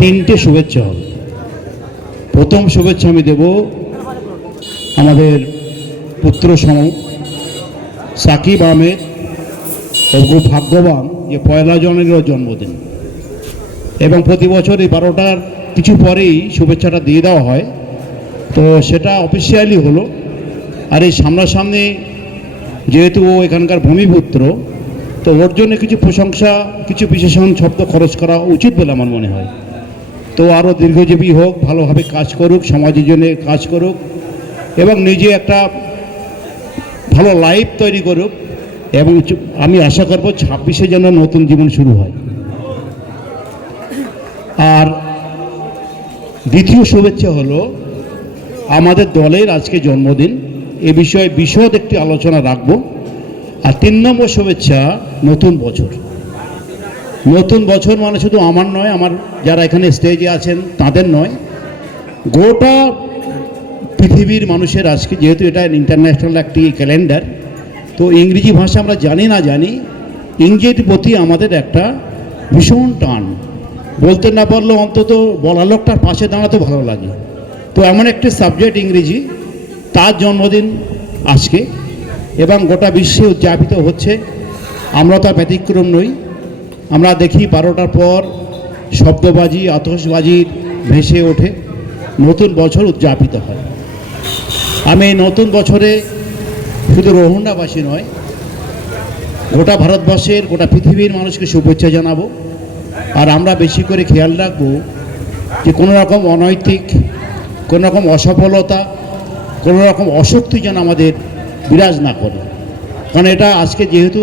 তিনটে শুভেচ্ছা হবে। প্রথম শুভেচ্ছা আমি দেব আমাদের পুত্র সম সাকিব আহমেদ, ও খুব ভাগ্যবান যে 1 জানুয়ারির জন্মদিন, এবং প্রতি বছর এই 12টার কিছু পরেই শুভেচ্ছাটা দিয়ে দেওয়া হয়। তো সেটা অফিসিয়ালি হলো। আর এই সামনাসামনি যেহেতু ও এখানকার ভূমিপুত্র, তো ওর জন্য কিছু প্রশংসা, কিছু বিশেষণ শব্দ খরচ করা উচিত বলে আমার মনে হয়। তো আরও দীর্ঘজীবী হোক, ভালোভাবে কাজ করুক, সমাজের জন্য কাজ করুক, এবং নিজে একটা ভালো লাইফ তৈরি করুক। এবং আমি আশা করব 26-এ যেন নতুন জীবন শুরু হয়। আর দ্বিতীয় শুভেচ্ছা হলো আমাদের দলের আজকে জন্মদিন, এ বিষয়ে বিশদ একটি আলোচনা রাখব। আর 3 নম্বর শুভেচ্ছা নতুন বছর। নতুন বছর মানে শুধু আমার নয়, আমার যারা এখানে স্টেজে আছেন তাদের নয়, গোটা পৃথিবীর মানুষের আজকে, যেহেতু এটা ইন্টারন্যাশনাল একটি ক্যালেন্ডার, তো ইংরেজি ভাষা আমরা জানি না জানি, ইংরেজির প্রতি আমাদের একটা ভীষণ টান। বলতে না পারলেও অন্তত বলা লোকটার পাশে দাঁড়াতে ভালো লাগে। তো এমন একটি সাবজেক্ট ইংরেজি, তার জন্মদিন আজকে, এবং গোটা বিশ্বে উদযাপিত হচ্ছে। আমরা তার ব্যতিক্রম নই। আমরা দেখি 12টার পর শব্দবাজি, আতশবাজি ভেসে ওঠে, নতুন বছর উদযাপিত হয়। আমি এই নতুন বছরে শুধু রোহিঙ্গাবাসী নয়, গোটা ভারতবর্ষের, গোটা পৃথিবীর মানুষকে শুভেচ্ছা জানাবো। আর আমরা বেশি করে খেয়াল রাখবো যে কোনো রকম অনৈতিক, কোনো রকম অসফলতা, কোনো রকম অশক্তি যেন আমাদের বিরাজ না করে। কারণ এটা আজকে যেহেতু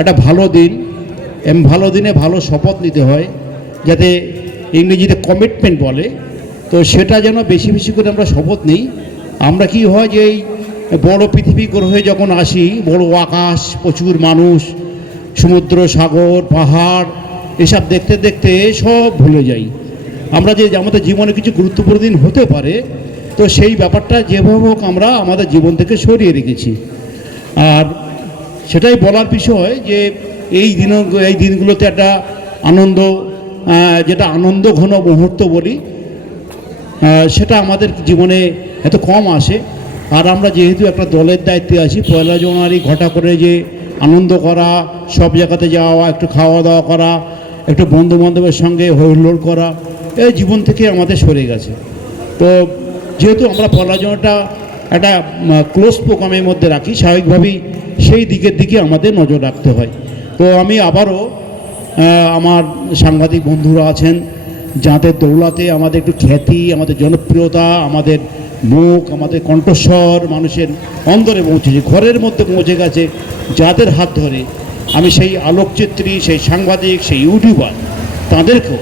একটা ভালো দিন, এবং ভালো দিনে ভালো শপথ নিতে হয়, যাতে ইংরেজিতে কমিটমেন্ট বলে, তো সেটা যেন বেশি বেশি করে আমরা শপথ নিই। আমরা কি হয় যে এই বড় পৃথিবী গ্রহে যখন আসি, বড় আকাশ, প্রচুর মানুষ, সমুদ্র, সাগর, পাহাড়, এসব দেখতে দেখতে সব ভুলে যাই। আমরা যে আমাদের জীবনে কিছু গুরুত্বপূর্ণ দিন হতে পারে, তো সেই ব্যাপারটা যেভাবে হোক আমরা আমাদের জীবন থেকে সরিয়ে রেখেছি। আর সেটাই বলার বিষয় যে এই দিনগুলোতে একটা আনন্দ, যেটা আনন্দ ঘন মুহূর্ত বলি, সেটা আমাদের জীবনে এত কম আসে। আর আমরা যেহেতু একটা দলের দায়িত্বে আছি, 1 জানুয়ারি ঘটা করে যে আনন্দ করা, সব জায়গাতে যাওয়া, একটু খাওয়া দাওয়া করা, একটু বন্ধুবান্ধবের সঙ্গে হইহুল্লোড় করা, এই জীবন থেকে আমাদের সরে গেছে। তো যেহেতু আমরা 1 জানুয়ারিটা একটা ক্লোজ প্রোগ্রামের মধ্যে রাখি, স্বাভাবিকভাবেই সেই দিকের দিকে আমাদের নজর রাখতে হয়। তো আমি আবারও আমার সাংবাদিক বন্ধুরা আছেন, যাদের দৌলতে আমাদের একটু খ্যাতি, আমাদের জনপ্রিয়তা, আমাদের মুখ, আমাদের কণ্ঠস্বর মানুষের অন্তরে পৌঁছেছে, ঘরের মধ্যে পৌঁছে গেছে, যাদের হাত ধরে আমি সেই আলোকচিত্রী, সেই সাংবাদিক, সেই ইউটিউবার, তাদেরকেও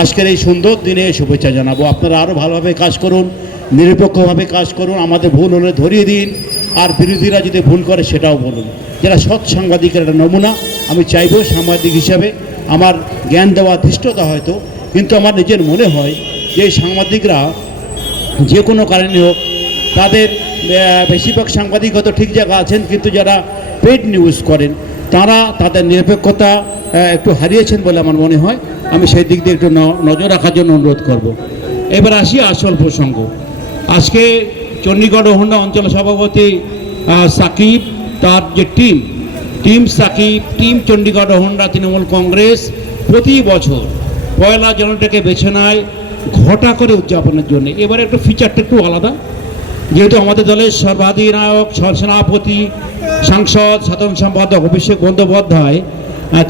আজকের এই সুন্দর দিনে শুভেচ্ছা জানাবো। আপনারা আরও ভালোভাবে কাজ করুন, নিরপেক্ষভাবে কাজ করুন, আমাদের ভুল হলে ধরিয়ে দিন, আর বিরোধীরা যদি ভুল করে সেটাও বলুন। যারা সৎ সাংবাদিকের একটা নমুনা, আমি চাইব সাংবাদিক হিসাবে আমার জ্ঞান দেওয়া ধৃষ্টতা হয়তো, কিন্তু আমার নিজের মনে হয় যে সাংবাদিকরা যে কোনো কারণে হোক, তাদের বেশিরভাগ সাংবাদিক হয়তো ঠিক জায়গা আছেন, কিন্তু যারা পেড নিউজ করেন তারা তাদের নিরপেক্ষতা একটু হারিয়েছেন বলে আমার মনে হয়। আমি সেই দিক দিয়ে একটু নজর রাখার জন্য অনুরোধ করব। এবার আসি আসল প্রসঙ্গ। আজকে চণ্ডীগড় রোহিঙ্গা অঞ্চল সভাপতি সাকিব, তার যে টিম সাকিব, টিম চণ্ডীগড় রোহিঙ্গা তৃণমূল কংগ্রেস প্রতি বছর 1 জানুয়ারিটাকে বেছে নেয় ঘটা করে উদযাপনের জন্য। এবারে একটু ফিচারটা একটু আলাদা, যেহেতু আমাদের দলের সর্বাধিনায়ক, সভাপতি, সাংসদ, সাধারণ সম্পাদক অভিষেক বন্দ্যোপাধ্যায়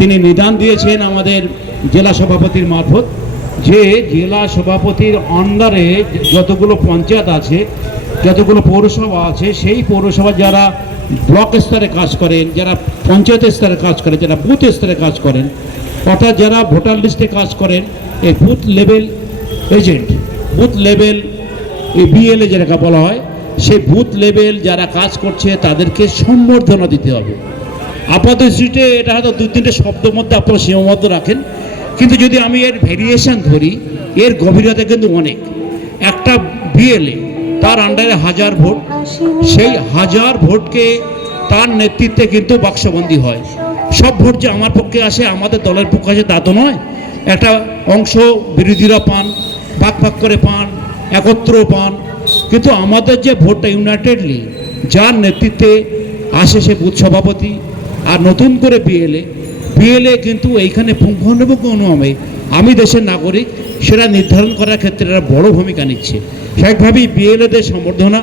তিনি নিদান দিয়েছেন আমাদের জেলা সভাপতির মারফত, যে জেলা সভাপতির আন্ডারে যতগুলো পঞ্চায়েত আছে, যতগুলো পৌরসভা আছে, সেই পৌরসভা যারা ব্লক স্তরে কাজ করেন, যারা পঞ্চায়েত স্তরে কাজ করেন, যারা বুথ স্তরে কাজ করেন, অর্থাৎ যারা ভোটার লিস্টে কাজ করেন, এই booth level agent, booth level BLA যেটাকে বলা হয়, সেই বুথ লেভেল যারা কাজ করছে তাদেরকে সম্বর্ধনা দিতে হবে। আপাতদৃষ্টিতে এটা হয়তো 2-3টে শব্দের মধ্যে আপনারা সীমাবদ্ধ রাখেন, কিন্তু যদি আমি এর ভেরিয়েশন ধরি, এর গভীরতা কিন্তু অনেক। একটা বিএলএ, তার আন্ডারে 1000 ভোট, সেই 1000 ভোটকে তার নেতৃত্বে কিন্তু বাক্সবন্দি হয়। সব ভোট যে আমার পক্ষে আসে, আমাদের দলের পক্ষে আসে তা তো নয়। একটা অংশ বিরোধীরা পান, ভাগ ভাগ করে পান, একত্র পান, কিন্তু আমাদের যে ভোটটা ইউনাইটেডলি যার নেতৃত্বে আসে সে বুথ সভাপতি আর নতুন করে বিএলএ কিন্তু এইখানে পুঙ্খানুপুঙ্খভাবে আমি দেশের নাগরিক সেটা নির্ধারণ করার ক্ষেত্রে একটা বড় ভূমিকা নিচ্ছে। সেইভাবেই বিএলএদের সম্বর্ধনা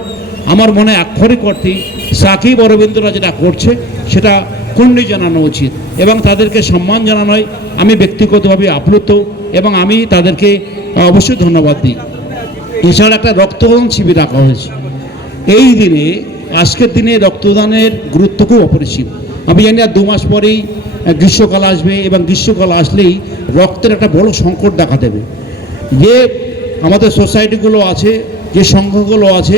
আমার মনে আক্ষরিক অর্থেই সাকিব অরবিন্দরা যেটা করছে সেটা কুণ্ডি জানানো উচিত এবং তাদেরকে সম্মান জানানোয় আমি ব্যক্তিগতভাবে আপ্লুত এবং আমি তাদেরকে অবশ্যই ধন্যবাদ দিই। এছাড়া একটা রক্তদান শিবির রাখা হয়েছে এই দিনে। আজকের দিনে রক্তদানের গুরুত্ব খুব অপরিসীম। আমি জানি আর 2 মাস পরেই গ্রীষ্মকাল আসবে এবং গ্রীষ্মকাল আসলেই রক্তের একটা বড় সংকট দেখা দেবে। যে আমাদের সোসাইটিগুলো আছে, যে সংঘগুলো আছে,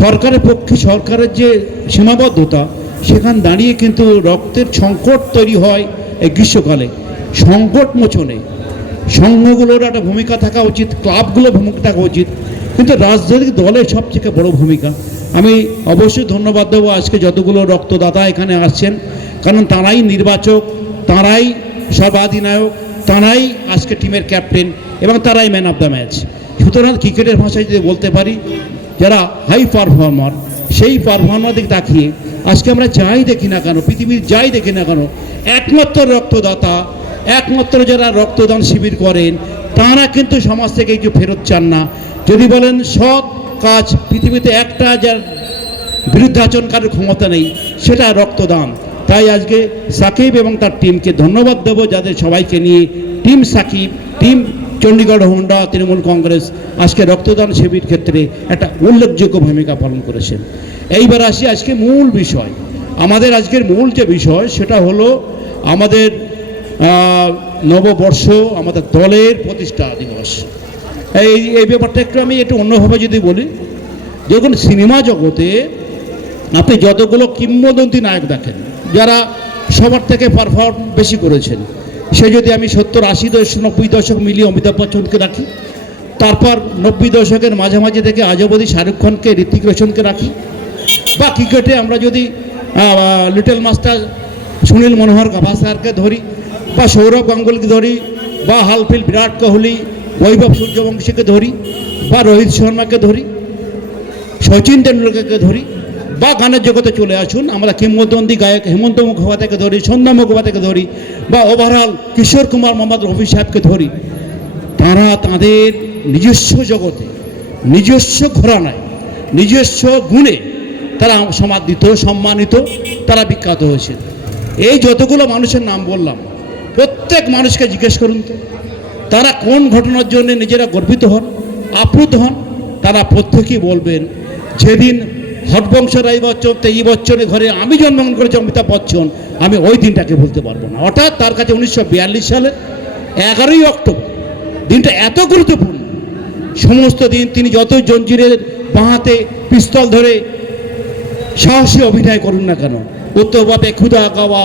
সরকারের পক্ষে সরকারের যে সীমাবদ্ধতা সেখান দাঁড়িয়ে কিন্তু রক্তের সংকট তৈরি হয় এই গ্রীষ্মকালে। সংকট মোচনে সংঘগুলোর একটা ভূমিকা থাকা উচিত, ক্লাবগুলোর ভূমিকা থাকা উচিত, কিন্তু রাজনৈতিক দলের সবথেকে বড় ভূমিকা। আমি অবশ্যই ধন্যবাদ দেবো আজকে যতগুলো রক্তদাতা এখানে আসছেন, কারণ তারাই নির্বাচক, তারাই সর্বাধিনায়ক, তারাই আজকে টিমের ক্যাপ্টেন এবং তারাই ম্যান অফ দ্য ম্যাচ। সুতরাং ক্রিকেটের ভাষায় যদি বলতে পারি যারা হাই পারফর্মার, সেই পারফর্মার দিকে তাকিয়ে আজকে আমরা যাই দেখি না কেন, পৃথিবীর যাই দেখি না কেন, একমাত্র রক্তদাতা, একমাত্র যারা রক্তদান শিবির করেন তারা কিন্তু সমাজ থেকে কিছু ফেরত চান না। যদি বলেন সৎ কাজ পৃথিবীতে একটা যার বিরুদ্ধে আচরণকারীর ক্ষমতা নেই, সেটা রক্তদান। তাই আজকে সাকিব এবং তার টিমকে ধন্যবাদ দেবো, যাদের সবাইকে নিয়ে team Sakib, team Chandigarh Honda Trinamool Congress আজকে রক্তদান শিবির ক্ষেত্রে একটা উল্লেখযোগ্য ভূমিকা পালন করেছেন। এইবার আসি আজকে মূল বিষয়। আমাদের আজকের মূল যে বিষয় সেটা হলো আমাদের নববর্ষ, আমাদের দলের প্রতিষ্ঠা দিবস। এই ব্যাপারটা আমি একটু অন্যভাবে যদি বলি, যখন সিনেমা জগতে আপনি যতগুলো কিংবদন্তি নায়ক দেখেন যারা সবার থেকে পারফর্ম বেশি করেছেন, সে যদি আমি 70, 80 দশক, 90 দশক মিলিয়ে অমিতাভ বচ্চনকে রাখি, তারপর 90 দশকের মাঝামাঝি থেকে আজ অবধি শাহরুখ খানকে, ঋত্বিক রোশনকে রাখি, বা ক্রিকেটে আমরা যদি লিটল মাস্টার সুনীল মনোহর গাভাস্কারকে ধরি, বা সৌরভ গাঙ্গুলিকে ধরি, বা হালফিল বিরাট কোহলি, বৈভব সূর্যবংশীকে ধরি, বা রোহিত শর্মাকে ধরি, সচিন তেন্ডুলকরকে ধরি, বা গানের জগতে চলে আসুন আমরা কিংবদন্তি গায়ক হেমন্ত মুখোপাধ্যায়কে ধরি, সন্ধ্যা মুখোপাধ্যায়কে ধরি, বা ওভারঅল কিশোর কুমার মোহাম্মদ রফি সাহেবকে ধরি, তারা তাদের নিজস্ব জগতে, নিজস্ব ঘরানায়, নিজস্ব গুণে তারা সমাদৃত, সম্মানিত, তারা বিখ্যাত হয়েছে। এই যতগুলো মানুষের নাম বললাম, প্রত্যেক মানুষকে জিজ্ঞেস করুন তো তারা কোন ঘটনার জন্য নিজেরা গর্বিত হন, আপ্লুত হন। তারা প্রত্যেকেই বলবেন যেদিন হরবংশ রায় বচ্চন, এই বচ্চনের ঘরে আমি জন্মগ্রহণ করেছি অমিতাভ বচ্চন, আমি ওই দিনটাকে বলতে পারবো না। অর্থাৎ তার কাছে 1942 সালের 11ই অক্টোবর দিনটা এত গুরুত্বপূর্ণ। সমস্ত দিন তিনি যত জঞ্জিরের বাঁহাতে পিস্তল ধরে সাহসী অভিনয় করুন না কেন, উত্তরভাবে ক্ষুদা গাওয়া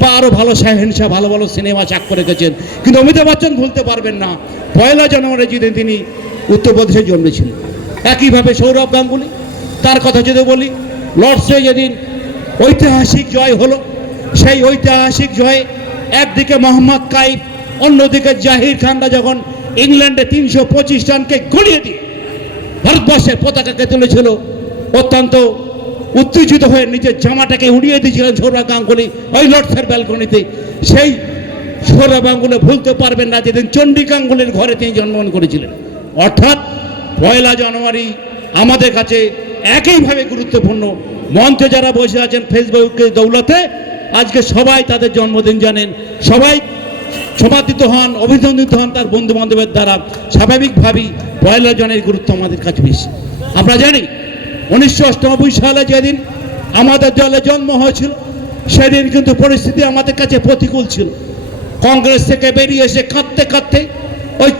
বা আরও ভালো শাহেনশাহ, ভালো ভালো সিনেমা চাক রেখেছেন, কিন্তু অমিতাভ বচ্চন ভুলতে পারবেন না 1 জানুয়ারি যেদিন তিনি উত্তরপ্রদেশে জন্মেছিলেন। একইভাবে সৌরভ গাঙ্গুলি, তার কথা যদি বলি, লর্ডসে যেদিন ঐতিহাসিক জয় হলো, সেই ঐতিহাসিক জয়ে একদিকে মোহাম্মদ কাইফ, অন্যদিকে জাহির খানরা যখন ইংল্যান্ডে 325 রানকে গড়িয়ে দিয়ে ভারতবর্ষের পতাকাকে তুলেছিল, অত্যন্ত উত্তেজিত হয়ে নিজের জামাটাকে উড়িয়ে দিয়েছিলেন সৌরভ গাঙ্গুলি ওই লর্ডসের ব্যালকনিতে। সেই সৌরভ গাঙ্গুলি ভুলতে পারবেন না যেদিন চণ্ডী গাঙ্গুলির ঘরে তিনি জন্মগ্রহণ করেছিলেন। অর্থাৎ 1 জানুয়ারি আমাদের কাছে একইভাবে গুরুত্বপূর্ণ। মঞ্চে যারা বসে আছেন ফেসবুকের দৌলতে আজকে সবাই তাদের জন্মদিন জানেন, সবাই সমাদৃত হন, অভিনন্দিত হন তার বন্ধু বান্ধবের দ্বারা। স্বাভাবিকভাবেই 1 জানুয়ারির গুরুত্ব আমাদের কাছে বেশি। আমরা জানি 1998 সালে যেদিন আমাদের দলে জন্ম হয়েছিল, সেদিন কিন্তু পরিস্থিতি আমাদের কাছে প্রতিকূল ছিল। কংগ্রেস থেকে বেরিয়ে এসে কাঁদতে কাঁদতে ওই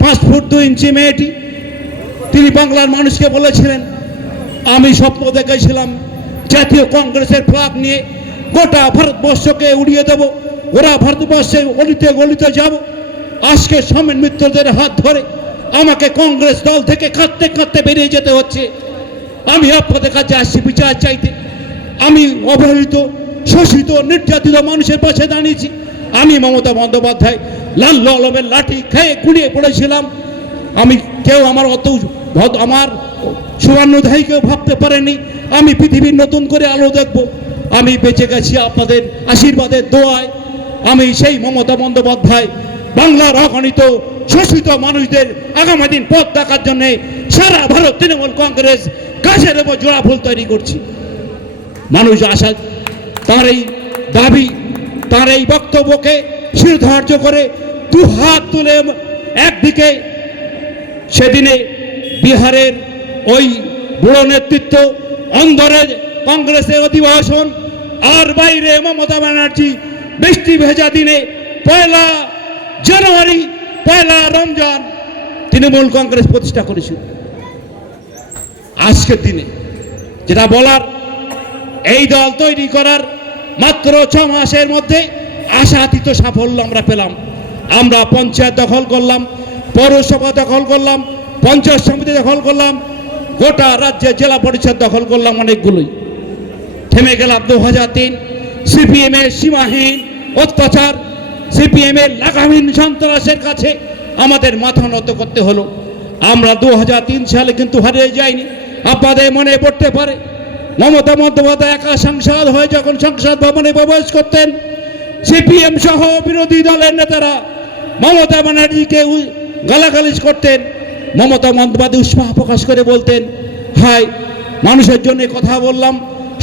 5 ফুট 2 ইঞ্চি মেয়েটি, তিনি বাংলার মানুষকে বলেছিলেন, আমি স্বপ্ন দেখেছিলাম জাতীয় কংগ্রেসের ফ্ল্যাগ নিয়ে গোটা ভারতবর্ষকে উড়িয়ে দেব, ওরা ভারতবর্ষে গলিতে গলিতে যাব। আজকে সৌমেন মিত্রদের হাত ধরে আমাকে কংগ্রেস দল থেকে কাঁদতে কাঁদতে বেরিয়ে যেতে হচ্ছে। আমি আপনাদের কাছে আসছি বিচার চাইতে। আমি অবহেলিত, শোষিত, নির্যাতিত মানুষের পাশে দাঁড়িয়েছি। আমি মমতা বন্দ্যোপাধ্যায় লাল ললমের লাঠি খেয়ে কুড়িয়ে পড়েছিলাম। আমি কেউ আমার আমার সুবর্ণধাই কেউ ভাবতে পারেনি আমি পৃথিবীর নতুন করে আলো দেখব। আমি বেঁচে গেছি আপনাদের আশীর্বাদের দোয়ায়। আমি সেই মমতা বন্দ্যোপাধ্যায় বাংলার অগণিত শোষিত মানুষদের আগামী দিন পথ দেখার জন্য সারা ভারত তৃণমূল কংগ্রেস গাছের উপর জোড়া ফুল তৈরি করছি। মানুষ আশা তার এই দাবি, তার এই বক্তব্যকে শিরধার্য করে দু হাত তুলে একদিকে সেদিনে বিহারের ওই বুড়ো নেতৃত্ব, অন্দরে কংগ্রেসের অধিবাসন, আর বাইরে মমতা ব্যানার্জি বৃষ্টি ভেজা দিনে 1 জানুয়ারি 1 রমজান তৃণমূল কংগ্রেস প্রতিষ্ঠা করেছিল। আজকের দিনে যেটা বলার, এই দল তৈরি করার মাত্র 6 মাসের মধ্যে আশাতীত সাফল্য আমরা পেলাম। আমরা পঞ্চায়েত দখল করলাম, পৌরসভা দখল করলাম, পঞ্চায়েত সমিতি দখল করলাম, গোটা রাজ্যে জেলা পরিষদ দখল করলাম, অনেকগুলোই। থেমে গেলাম 2003। সিপিএম এর সীমাহীন অত্যাচার, সিপিএম এর লাগামহীন সন্ত্রাসের কাছে আমাদের মাথা নত করতে হলো। আমরা 2003 সালে কিন্তু হারিয়ে যাইনি। আপনাদের মনে পড়তে পারে মমতা বন্দ্যোপাধ্যায় একা সাংসদ হয়ে যখন সংসদ ভবনে প্রবেশ করতেন, সিপিএম সহ বিরোধী দলের নেতারা মমতা ব্যানার্জিকে গালাগালিজ করতেন। মমতা বন্দ্যোপাধ্যায় উৎসাহ প্রকাশ করে বলতেন, হাই মানুষের জন্য কথা বললাম,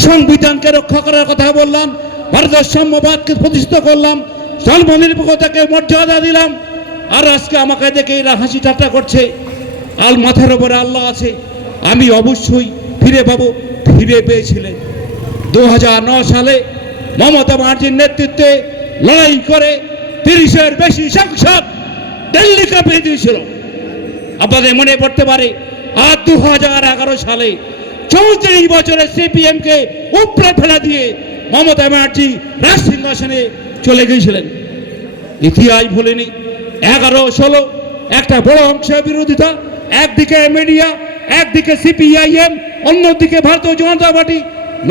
সংবিধানকে রক্ষা করার কথা বললাম, ভারতের সাম্যবাদকে প্রতিষ্ঠিত করলাম, ধর্মনিরপেক্ষতাকে মর্যাদা দিলাম। আর আজকে আমাকে দেখে এরা হাসি ঠাট্টা করছে। আল মাথার উপরে আল্লাহ আছে, আমি অবশ্যই ফিরে পাবো। ফিরে পেয়েছিলেন 2009 সালে মমতা ব্যানার্জির নেতৃত্বে লড়াই করে 30-এর বেশি সাংসদ দিল্লি কাঁপিয়ে দিয়েছিল। আপনাদের মনে পড়তে পারে। আর 2011 সালে 34 বছরের সিপিএম কে উপরে ফেলা দিয়ে মমতা ব্যানার্জি রাজ সিংহাসনে চলে গিয়েছিলেন। ইতিহাস ভুলেনি। 11-16 একটা বড় অংশের বিরোধিতা, একদিকে মিডিয়া, একদিকে সিপিআইএম, অন্যদিকে ভারতীয় জনতা পার্টি।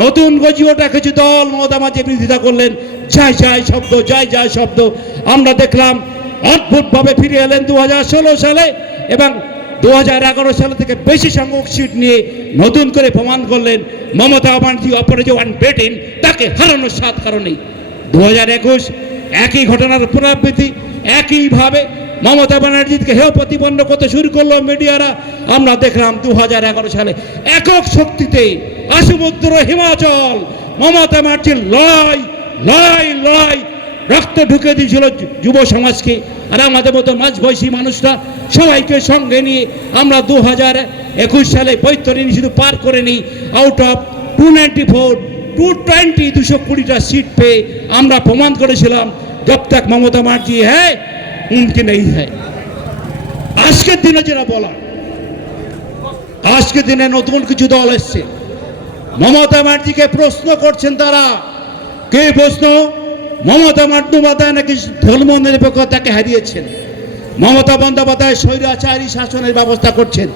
নতুন গজিওটা কিছু দল মমতা ব্যানার্জি বিরোধিতা করলেন, যায় যায় শব্দ, যায় যায় শব্দ। আমরা দেখলাম অদ্ভুতভাবে ফিরে এলেন 2016 সালে এবং 2011 সাল থেকে বেশি সংখ্যক সিট নিয়ে নতুন করে প্রমাণ করলেন মমতা ব্যানার্জি অপরাজয় বেটেন, তাকে হারানোর সাত কারণেই। 2021 একই ঘটনার পুনরাবৃত্তি। একইভাবে মমতা ব্যানার্জিকে হেয় প্রতিপন্ন করতে শুরু করলো মিডিয়ারা। আমরা দেখলাম 2011 সালে একক শক্তিতে আসমুদ্র হিমাচল মমতা ব্যানার্জির লড়াই লড়াই লড়াই রক্ত ঢুকে দিয়েছিল যুব সমাজকে। আর আমাদের মতো মাঝবয়সী মানুষরা সবাইকে সঙ্গে নিয়ে আমরা 2021 সালে 45 শুধু পার করে নিই। আউট অফ 294 220টা সিট পেয়ে আমরা প্রমাণ করেছিলাম जब तक ममता बनर्जी है मुमकिन नहीं है। आज के दिन যেটা বলা, আজকে দিনে নতুন কিছু দল এসছে, মমতা ব্যানার্জিকে প্রশ্ন করছেন তারা। কে প্রশ্ন? মমতা বন্দ্যোপাধ্যায় নাকি ধর্ম নিরপেক্ষতাকে হারিয়েছেন, মমতা বন্দ্যোপাধ্যায় স্বৈরাচারী শাসনের ব্যবস্থা করছেন।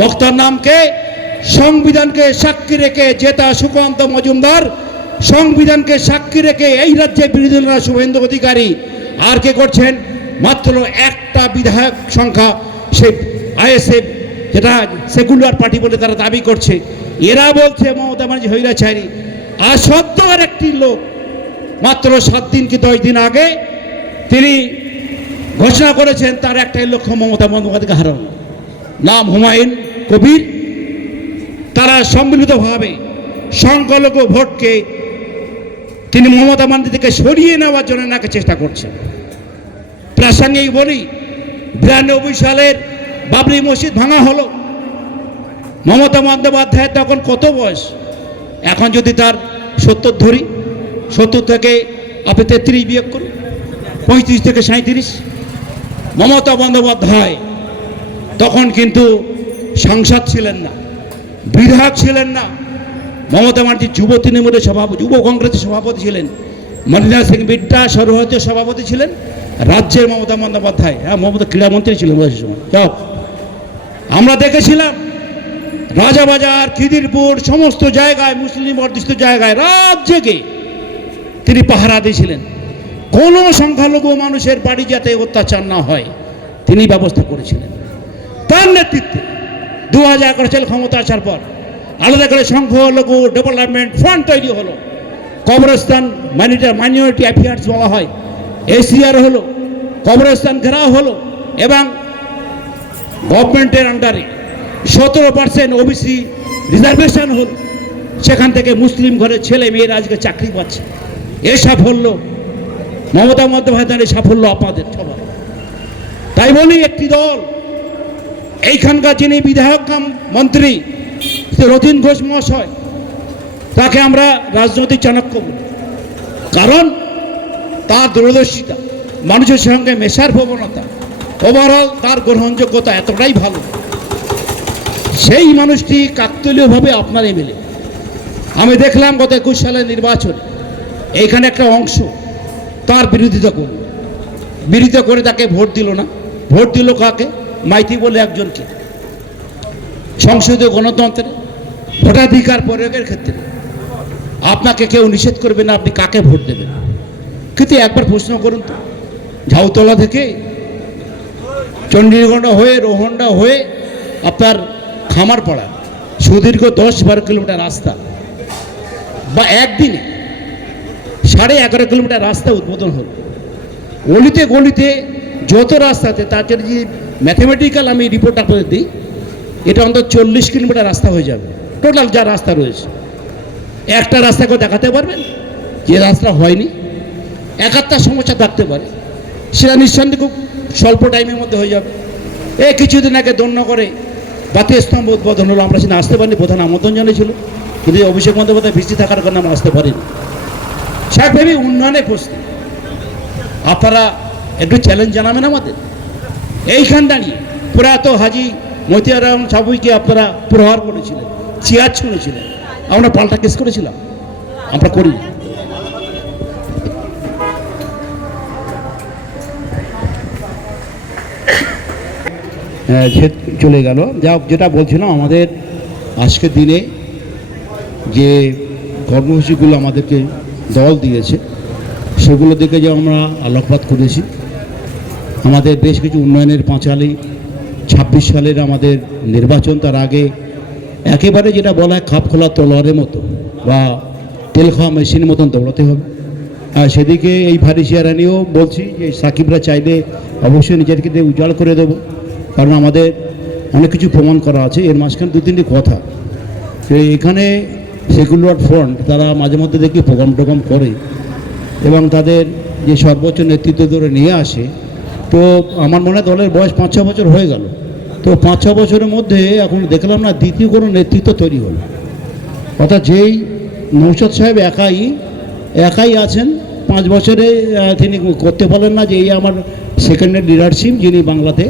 বক্তার নাম কে? সংবিধানকে সাক্ষী রেখে জেতা সুকান্ত মজুমদার, সংবিধানকে সাক্ষী রেখে এই রাজ্যের বিরোধী দল শুভেন্দু অধিকারী। আর কে করছেন? মাত্র একটা বিধায়ক সংখ্যা, সে আইএসএফ, যেটা সেকুলার পার্টি বলে তারা দাবি করছে। এরা বলছে মমতা ব্যানার্জি স্বৈরাচারী। আর সত্য আর একটি লোক মাত্র 7 দিন কি 10 দিন আগে তিনি ঘোষণা করেছেন তার একটাই লক্ষ্য মমতা বন্দ্যোপাধ্যায়কে হারানো, নাম হুমায়ুন কবির। তারা সম্মিলিতভাবে সংখ্যালঘু ভোটকে তিনি মমতা ব্যানার্জি থেকে সরিয়ে নেওয়ার জন্য নাকি চেষ্টা করছেন। প্রাসঙ্গিক বলি, 92 সালের বাবরি মসজিদ ভাঙা হলো। মমতা বন্দ্যোপাধ্যায়ের তখন কত বয়স? এখন যদি তার 70 ধরি, 70 থেকে আপনি 33 বিয়োগ করুন, 35 থেকে 37। মমতা বন্দ্যোপাধ্যায় তখন কিন্তু সাংসদ ছিলেন না, বিধায়ক ছিলেন না। মমতা ব্যানার্জি যুব তৃণমূলের সভাপতি, যুব কংগ্রেসের সভাপতি ছিলেন। মনিন্দর সিং বিড্ডা সর্বভারতীয় সভাপতি ছিলেন। রাজ্যের মমতা বন্দ্যোপাধ্যায়, হ্যাঁ, মমতা ক্রীড়ামন্ত্রী ছিলেন বয়সের সময়। আমরা দেখেছিলাম রাজাবাজার, খিদিরপুর, সমস্ত জায়গায় মুসলিম অধ্যুষিত জায়গায় রাত জেগে তিনি পাহারা দিয়েছিলেন। কোনো সংখ্যালঘু মানুষের বাড়ি যাতে অত্যাচার না হয় তিনি ব্যবস্থা করেছিলেন। তার নেতৃত্বে 2011 সালে ক্ষমতা আসার পর আলাদা করে সংখ্যালঘু ডেভেলপমেন্ট ফান্ড তৈরি হলো, কবরস্থান মাইনরিটি অ্যাফেয়ার্স বলা হয়, এসিআর হলো, কবরস্থান ঘেরাও হলো এবং গভর্নমেন্টের আন্ডারে 17% ওবিসি রিজার্ভেশন হলো। সেখান থেকে মুসলিম ঘরের ছেলে মেয়েরা আজকে চাকরি পাচ্ছে। এ সাফল্য মমতা বন্দ্যোপাধ্যায়ের সাফল্য আপনাদের সবার। তাই বলি একটি দল, এইখানকার যিনি বিধায়ক মন্ত্রী রতিন ঘোষ মহাশয়, তাকে আমরা রাজনৈতিক চাণক্য বলি, কারণ তার দূরদর্শিতা, মানুষের সঙ্গে মেশার প্রবণতা, ওভারঅল তার গ্রহণযোগ্যতা এতটাই ভালো। সেই মানুষটি কাকতালীয়ভাবে আপনার এমএলএ। আমি দেখলাম গত 21 সালের নির্বাচন, এইখানে একটা অংশ তার বিরোধিতা করে তাকে ভোট দিল না। ভোট দিল কাকে? মাইতি বলে একজনকে। সংসদীয় গণতন্ত্রে ভোটাধিকার প্রয়োগের ক্ষেত্রে আপনাকে কেউ নিষেধ করবে না আপনি কাকে ভোট দেবেন। কিন্তু একবার প্রশ্ন করুন তো, ঝাউতলা থেকে চণ্ডীগড় হয়ে রোহন্ডা হয়ে আপনার খামারপাড়া সুদীর্ঘ 10-12 কিলোমিটার রাস্তা, বা একদিনে 11.5 কিলোমিটার রাস্তা উদ্বোধন হল। গলিতে গলিতে যত রাস্তাতে, তার জন্য যে ম্যাথমেটিক্যাল আমি রিপোর্ট আপনাদের দিই, এটা অন্তত 40 কিলোমিটার রাস্তা হয়ে যাবে টোটাল যা রাস্তা রয়েছে। একটা রাস্তাকেও দেখাতে পারবেন যে রাস্তা হয়নি? একাত্তর সমস্যা থাকতে পারে, সেটা নিঃসন্দেহে খুব স্বল্প টাইমের মধ্যে হয়ে যাবে। কিছুদিন আগে দন্যগড়ে বাতি স্তম্ভ উদ্বোধন হলো, আমরা সেখানে আসতে পারিনি, প্রধান আমন্ত্রণ জানিয়েছিল, কিন্তু অভিষেক বন্দ্যোপাধ্যায় ভিসি থাকার কারণে আমরা আসতে পারিনি। সাহেবভাবে উন্নয়নের প্রশ্নে আপনারা একটু চ্যালেঞ্জ জানাবেন আমাদের। এইখান দাঁড়িয়ে প্রয়াত হাজি মতিয়ার রহমান সাবুইকে আপনারা প্রহার করেছিলেন, চেয়ার ছুঁড়েছিলেন, আমরা পাল্টা কেস করেছিলাম? আমরা করি। চলে গেল। যা যেটা বলছিলাম, আমাদের আজকের দিনে যে কর্মসূচিগুলো আমাদেরকে দল দিয়েছে সেগুলো দেখে যে আমরা আলোকপাত করেছি। আমাদের বেশ কিছু উন্নয়নের পাঁচালী, 26 সালের আমাদের নির্বাচন, তার আগে একেবারে যেটা বলা হয় খাপ খোলা তলোয়ারের মতো বা তেল খাওয়া মেশিনের মতন দৌড়াতে হবে। আর সেদিকে এই ভারী চেয়ারা নিয়েও বলছি যে সাকিবরা চাইলে অবশ্যই নিজেদেরকে দিয়ে উজাড় করে দেবো, কারণ আমাদের অনেক কিছু প্রমাণ করা আছে। এর মাঝখানে 2-3টি কথা, এখানে সেকুলার ফ্রন্ট তারা মাঝে মধ্যে দেখি প্রোগ্রাম করে এবং তাদের যে সর্বোচ্চ নেতৃত্ব ধরে নিয়ে আসে। তো আমার মনে হয় দলের বয়স 5-6 বছর হয়ে গেল। তো 5-6 বছরের মধ্যে এখন দেখলাম না দ্বিতীয় কোনো নেতৃত্ব তৈরি হলো। অর্থাৎ যেই নৌশাদ সাহেব একাই আছেন 5 বছরে, তিনি করতে পারলেন না যে এই আমার সেকেন্ডের লিডারশিপ, যিনি বাংলাতে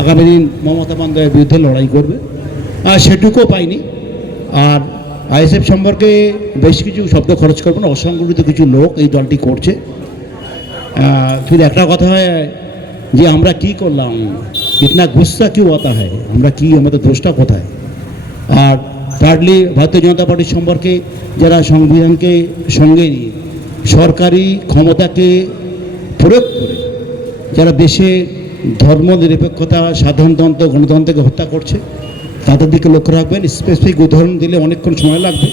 আগামী দিন মমতা বন্দ্যোপাধ্যায়ের বিরুদ্ধে লড়াই করবে, সেটুকুও পাইনি। আর আইএসএফ সম্পর্কে বেশ কিছু শব্দ খরচ করবো না, অসংগঠিত কিছু লোক এই দলটি করছে। কিন্তু একটা কথা হয় যে আমরা কি করলাম, ইতনা গুস্সা কিউ আতা হয়, আমরা কি, আমাদের দোষটা কোথায়? আর থার্ডলি ভারতীয় জনতা পার্টির সম্পর্কে যারা সংবিধানকে সঙ্গে নিয়ে সরকারি ক্ষমতাকে প্রয়োগ করে যারা দেশে ধর্ম নিরপেক্ষতা, সাধারণতন্ত্র, গণতন্ত্রকে হত্যা করছে, তাদের দিকে লক্ষ্য রাখবেন। স্পেসিফিক উদাহরণ দিলে অনেকক্ষণ সময় লাগবে,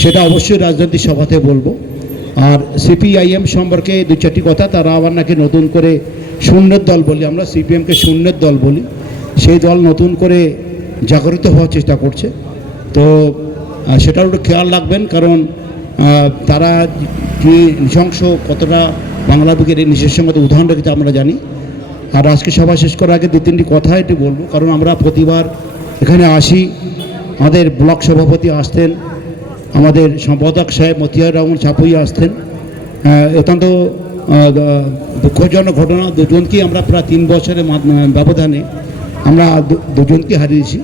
সেটা অবশ্যই রাজনৈতিক সভাতে বলবো। আর সিপিআইএম সম্পর্কে 2-4টি কথা, তারা আবার নাকি নতুন করে শূন্যের দল বলি, আমরা সিপিএমকে শূন্যের দল বলি, সেই দল নতুন করে জাগরিত হওয়ার চেষ্টা করছে। তো সেটার একটু খেয়াল রাখবেন, কারণ তারা যে নৃশংস কতটা বাংলা বুকের এই নৃশংসতা উদাহরণ রেখেছে আমরা জানি। আর আজকে সভা শেষ করার আগে 2-3টি কথা একটু বলবো, কারণ আমরা প্রতিবার এখানে আসি, আমাদের ব্লক সভাপতি আসতেন, আমাদের সম্পাদক সাহেব মতিয়ার রহমান সাপুই আসতেন। অত্যন্ত দুঃখজনক ঘটনা, দুজনকেই আমরা প্রায় 3 বছরের ব্যবধানে আমরা দুজনকে হারিয়েছি।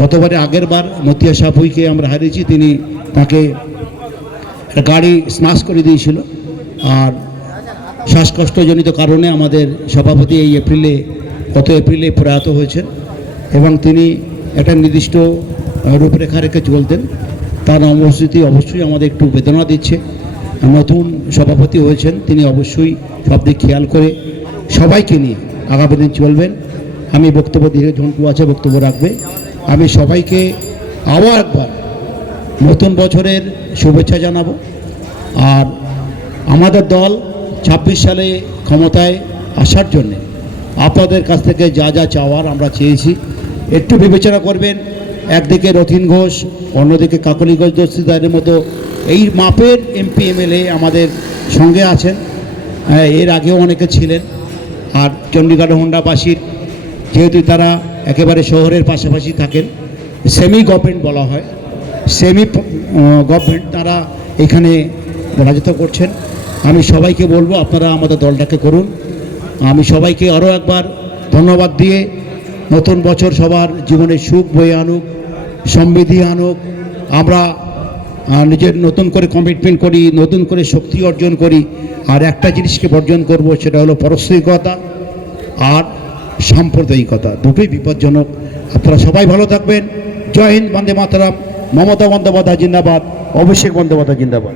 গতবারে আগের বার মতিয়া সাপুইকে আমরা হারিয়েছি, তিনি তাকে গাড়ি স্মাশ করে দিয়েছিল। আর শ্বাসকষ্টজনিত কারণে আমাদের সভাপতি এই গত এপ্রিলে প্রয়াত হয়েছেন এবং তিনি একটা নির্দিষ্ট রূপরেখা রেখে চলতেন। তার অনুপস্থিতি অবশ্যই আমাদের একটু বেদনা দিচ্ছে। নতুন সভাপতি হয়েছেন, তিনি অবশ্যই সব দিক খেয়াল করে সবাইকে নিয়ে আগামী দিন চলবেন। আমি বক্তব্য দিয়ে, ঝন্টু আছে বক্তব্য রাখবে। আমি সবাইকে আবার একবার নতুন বছরের শুভেচ্ছা জানাবো। আর আমাদের দল ২৬ সালে ক্ষমতায় আসার জন্যে আপনাদের কাছ থেকে যা যা চাওয়ার আমরা চেয়েছি, একটু বিবেচনা করবেন। একদিকে রথীন ঘোষ, অন্যদিকে কাকলি ঘোষ দস্তিদারের মতো এই মাপের এমপি এমএলএ আমাদের সঙ্গে আছেন। এর আগেও অনেকে ছিলেন। আর চণ্ডীগড় হোন্ডাবাসীর, যেহেতু তারা একেবারে শহরের পাশাপাশি থাকেন, সেমি গভর্নমেন্ট বলা হয়, সেমি গভর্নমেন্ট, তারা এখানে রাজত্ব করছেন। আমি সবাইকে বলবো আপনারা আমাদের দলটাকে করুন। আমি সবাইকে আরও একবার ধন্যবাদ দিয়ে নতুন বছর সবার জীবনে সুখ বয়ে আনুক, সমৃদ্ধি আনুক। আমরা নিজের নতুন করে কমিটমেন্ট করি, নতুন করে শক্তি অর্জন করি। আর একটা জিনিসকে বর্জন করব, সেটা হলো পারস্পরিকতা আর সাম্প্রদায়িকতা, দুটোই বিপজ্জনক। আপনারা সবাই ভালো থাকবেন। জয় হিন্দ, বন্দে মাতরম। মমতা বন্দ্যোপাধ্যায় জিন্দাবাদ, অভিষেক বন্দ্যোপাধ্যায় জিন্দাবাদ।